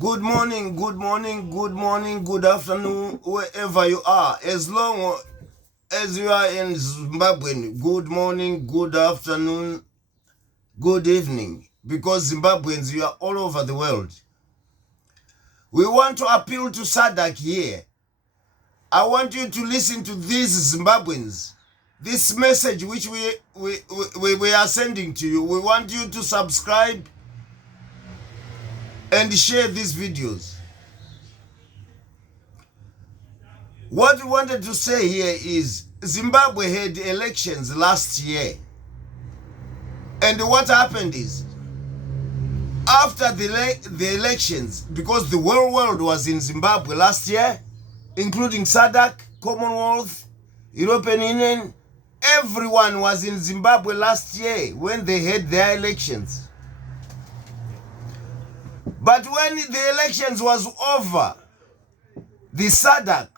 Good morning, good morning, good morning, good afternoon, wherever you are. As long as you are in Zimbabwe, good morning, good afternoon, good evening. Because Zimbabweans, you are all over the world. We want to appeal to SADC here. I want you to listen to these Zimbabweans. This message which we are sending to you. We want you to subscribe and share these videos. What we wanted to say here is Zimbabwe had elections last year. And what happened is, after the elections, because the whole world was in Zimbabwe last year, including SADC, Commonwealth, European Union, everyone was in Zimbabwe last year when they had their elections. But when the elections was over, the SADC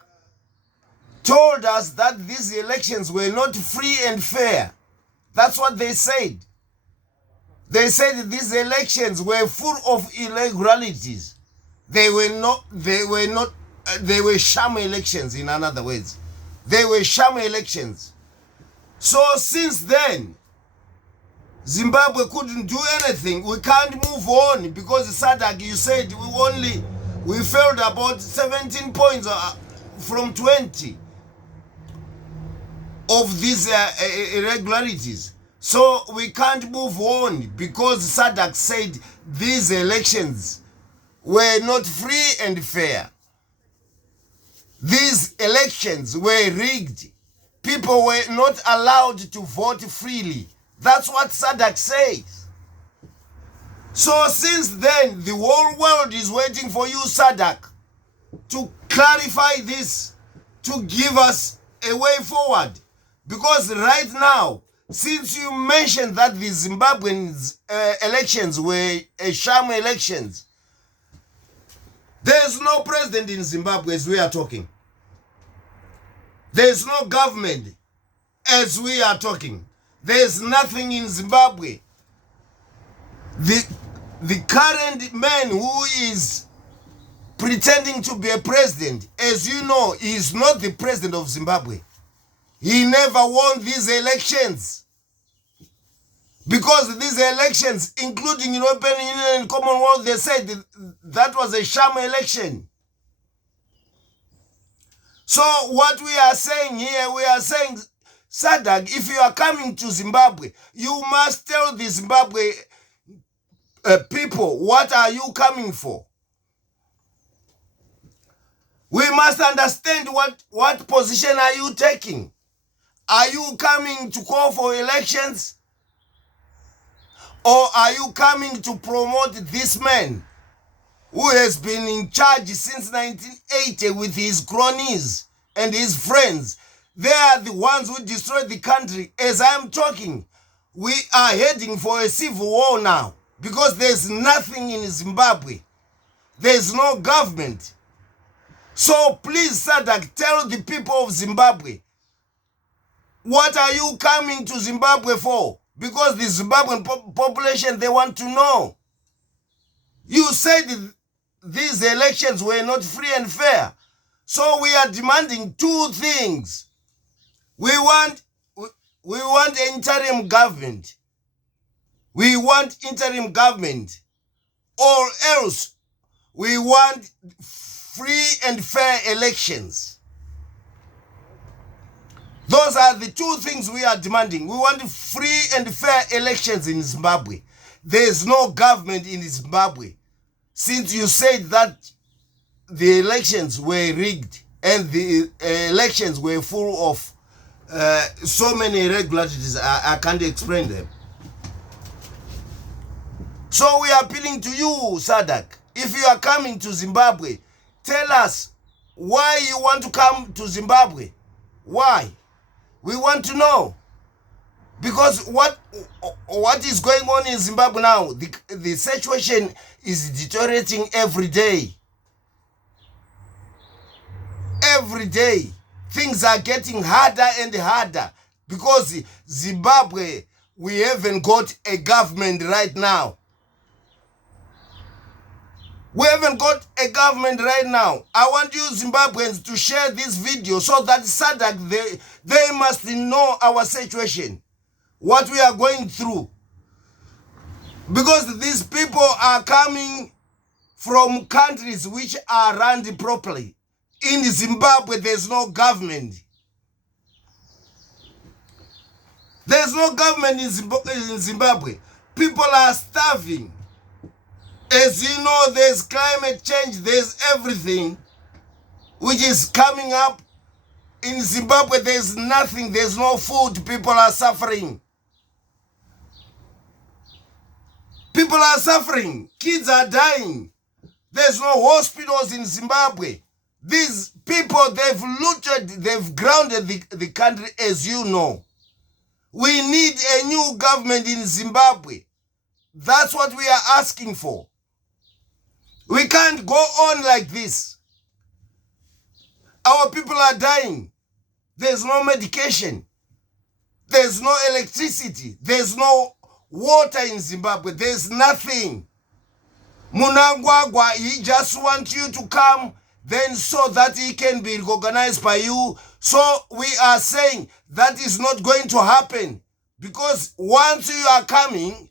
told us that these elections were not free and fair. That's what they said. They said these elections were full of irregularities. They were sham elections, in other words. They were sham elections. So since then, Zimbabwe couldn't do anything. We can't move on because SADC, you said we failed about 17 points from 20 of these irregularities. So we can't move on because SADC said these elections were not free and fair. These elections were rigged. People were not allowed to vote freely. That's what SADC says. So since then, the whole world is waiting for you, SADC, to clarify this, to give us a way forward. Because right now, since you mentioned that the Zimbabwean elections were sham elections, there's no president in Zimbabwe as we are talking. There's no government as we are talking. There's nothing in Zimbabwe. The current man who is pretending to be a president, as you know, is not the president of Zimbabwe. He never won these elections. Because these elections, including European Union and Commonwealth, they said that was a sham election. So what we are saying here, we are saying, SADC, if you are coming to Zimbabwe, you must tell the Zimbabwe people, what are you coming for? We must understand what position are you taking. Are you coming to call for elections? Or are you coming to promote this man who has been in charge since 1980 with his cronies and his friends? They are the ones who destroyed the country. As I am talking, we are heading for a civil war now because there's nothing in Zimbabwe. There's no government. So please, SADC, tell the people of Zimbabwe, what are you coming to Zimbabwe for? Because the Zimbabwean population, they want to know. You said these elections were not free and fair. So we are demanding two things. We want an interim government. We want interim government. Or else we want free and fair elections. Those are the two things we are demanding. We want free and fair elections in Zimbabwe. There is no government in Zimbabwe. Since you said that the elections were rigged and the elections were full of so many irregularities, I can't explain them. So we are appealing to you, SADC. If you are coming to Zimbabwe, tell us why you want to come to Zimbabwe. Why? We want to know. Because what is going on in Zimbabwe now, the situation is deteriorating every day. Every day. Things are getting harder and harder. Because Zimbabwe, we haven't got a government right now. We haven't got a government right now. I want you Zimbabweans to share this video so that SADC, they must know our situation, what we are going through. Because these people are coming from countries which are run properly. In Zimbabwe, there's no government. There's no government in Zimbabwe. People are starving. As you know, there's climate change, there's everything which is coming up. In Zimbabwe, there's nothing, there's no food, people are suffering. People are suffering, kids are dying. There's no hospitals in Zimbabwe. These people, they've looted, they've grounded the country, as you know. We need a new government in Zimbabwe. That's what we are asking for. We can't go on like this. Our people are dying. There's no medication. There's no electricity. There's no water in Zimbabwe. There's nothing. Munangagwa, he just wants you to come then so that he can be recognized by you. So we are saying that is not going to happen. Because once you are coming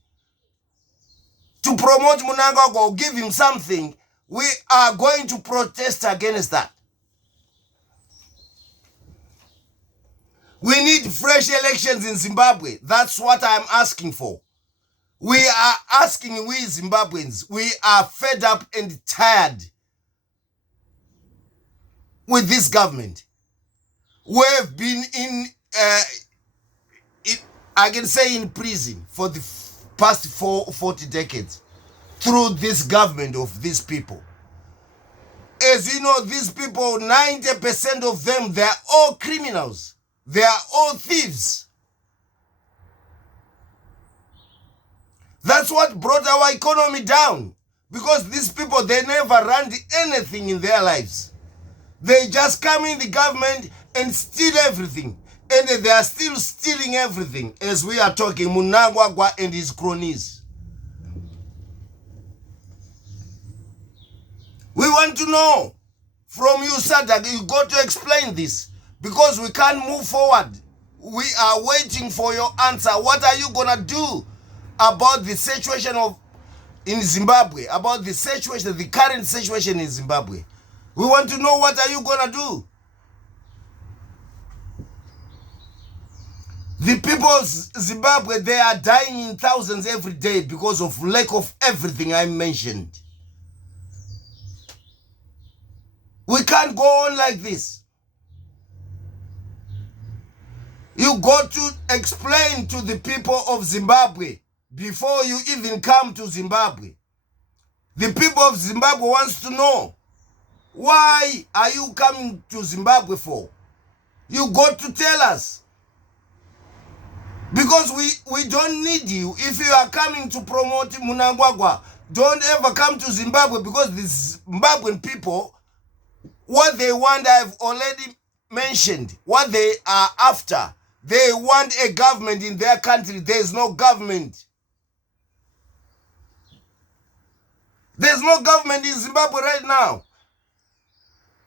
to promote Mnangagwa or give him something, we are going to protest against that. We need fresh elections in Zimbabwe. That's what I'm asking for. We are asking, we Zimbabweans, we are fed up and tired with this government. We have been I can say in prison for the past 40 decades through this government of these people. As you know, these people, 90% of them, they are all criminals. They are all thieves. That's what brought our economy down. Because these people, they never ran anything in their lives. They just come in the government and steal everything. And they are still stealing everything as we are talking, Mnangagwa and his cronies. We want to know from you, SADC, you got to explain this because we can't move forward. We are waiting for your answer. What are you going to do about the situation in Zimbabwe, about the situation, the current situation in Zimbabwe? We want to know what are you going to do. The people of Zimbabwe, they are dying in thousands every day because of lack of everything I mentioned. We can't go on like this. You got to explain to the people of Zimbabwe before you even come to Zimbabwe. The people of Zimbabwe wants to know, why are you coming to Zimbabwe for? You got to tell us. Because we don't need you. If you are coming to promote Mnangagwa, don't ever come to Zimbabwe because the Zimbabwean people, what they want, I've already mentioned. What they are after. They want a government in their country. There's no government. There's no government in Zimbabwe right now.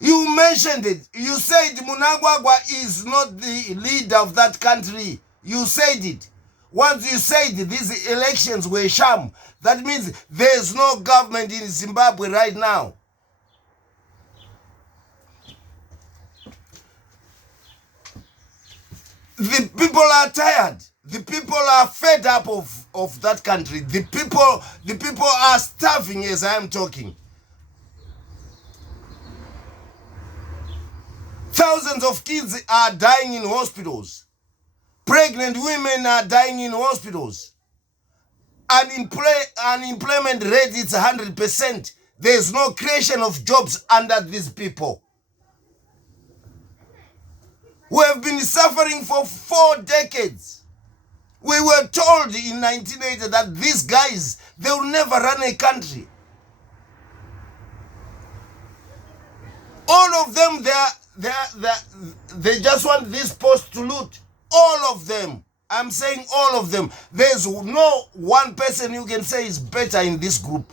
You mentioned it. You said Mnangagwa is not the leader of that country. You said it. Once you said these elections were sham, that means there's no government in Zimbabwe right now. The people are tired. The people are fed up of that country. The people are starving as I am talking. Thousands of kids are dying in hospitals. Pregnant women are dying in hospitals. Unemployment rate is 100%. There's no creation of jobs under these people. We have been suffering for 4 decades. We were told in 1980 that these guys, they will never run a country. All of them, they just want this post to loot. All of them. I'm saying all of them. There's no one person you can say is better in this group.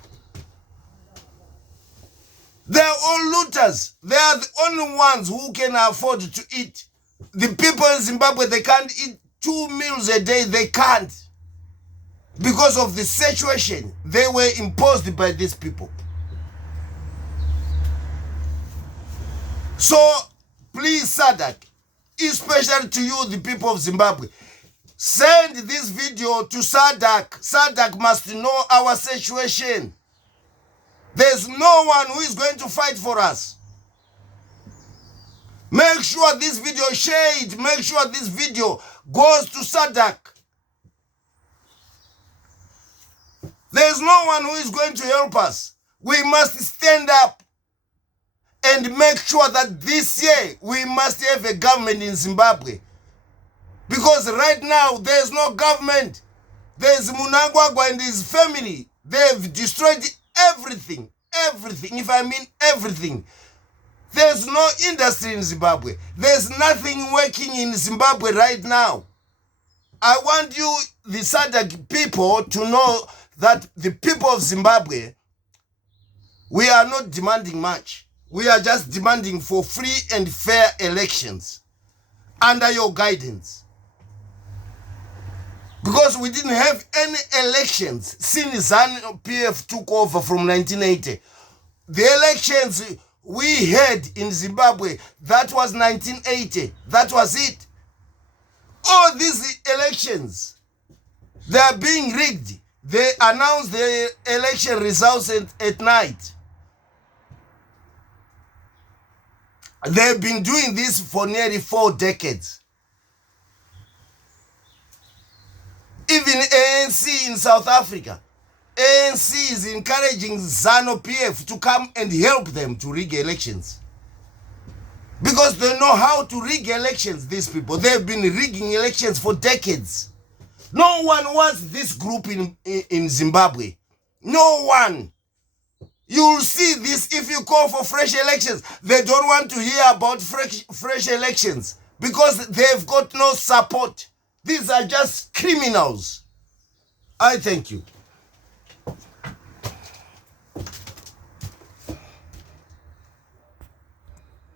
They are all looters. They are the only ones who can afford to eat. The people in Zimbabwe, they can't eat 2 meals a day. They can't. Because of the situation they were imposed by these people. So, please, SADC, especially to you, the people of Zimbabwe, send this video to SADC. SADC must know our situation. There's no one who is going to fight for us. Make sure this video share it. Make sure this video goes to SADC. There's no one who is going to help us. We must stand up and make sure that this year we must have a government in Zimbabwe. Because right now there's no government. There's Mnangagwa and his family. They've destroyed everything. Everything. If I mean everything. There's no industry in Zimbabwe. There's nothing working in Zimbabwe right now. I want you, the SADC people, to know that the people of Zimbabwe, we are not demanding much. We are just demanding for free and fair elections under your guidance. Because we didn't have any elections since ZANU-PF took over from 1980. The elections we had in Zimbabwe, that was 1980. That was it. All these elections, they are being rigged. They announce the election results at night. They've been doing this for nearly 4 decades. Even ANC in South Africa, ANC is encouraging ZANU-PF to come and help them to rig elections. Because they know how to rig elections, these people. They've been rigging elections for decades. No one wants this group in Zimbabwe. No one. You'll see this if you call for fresh elections. They don't want to hear about fresh elections because they've got no support. These are just criminals. I thank you.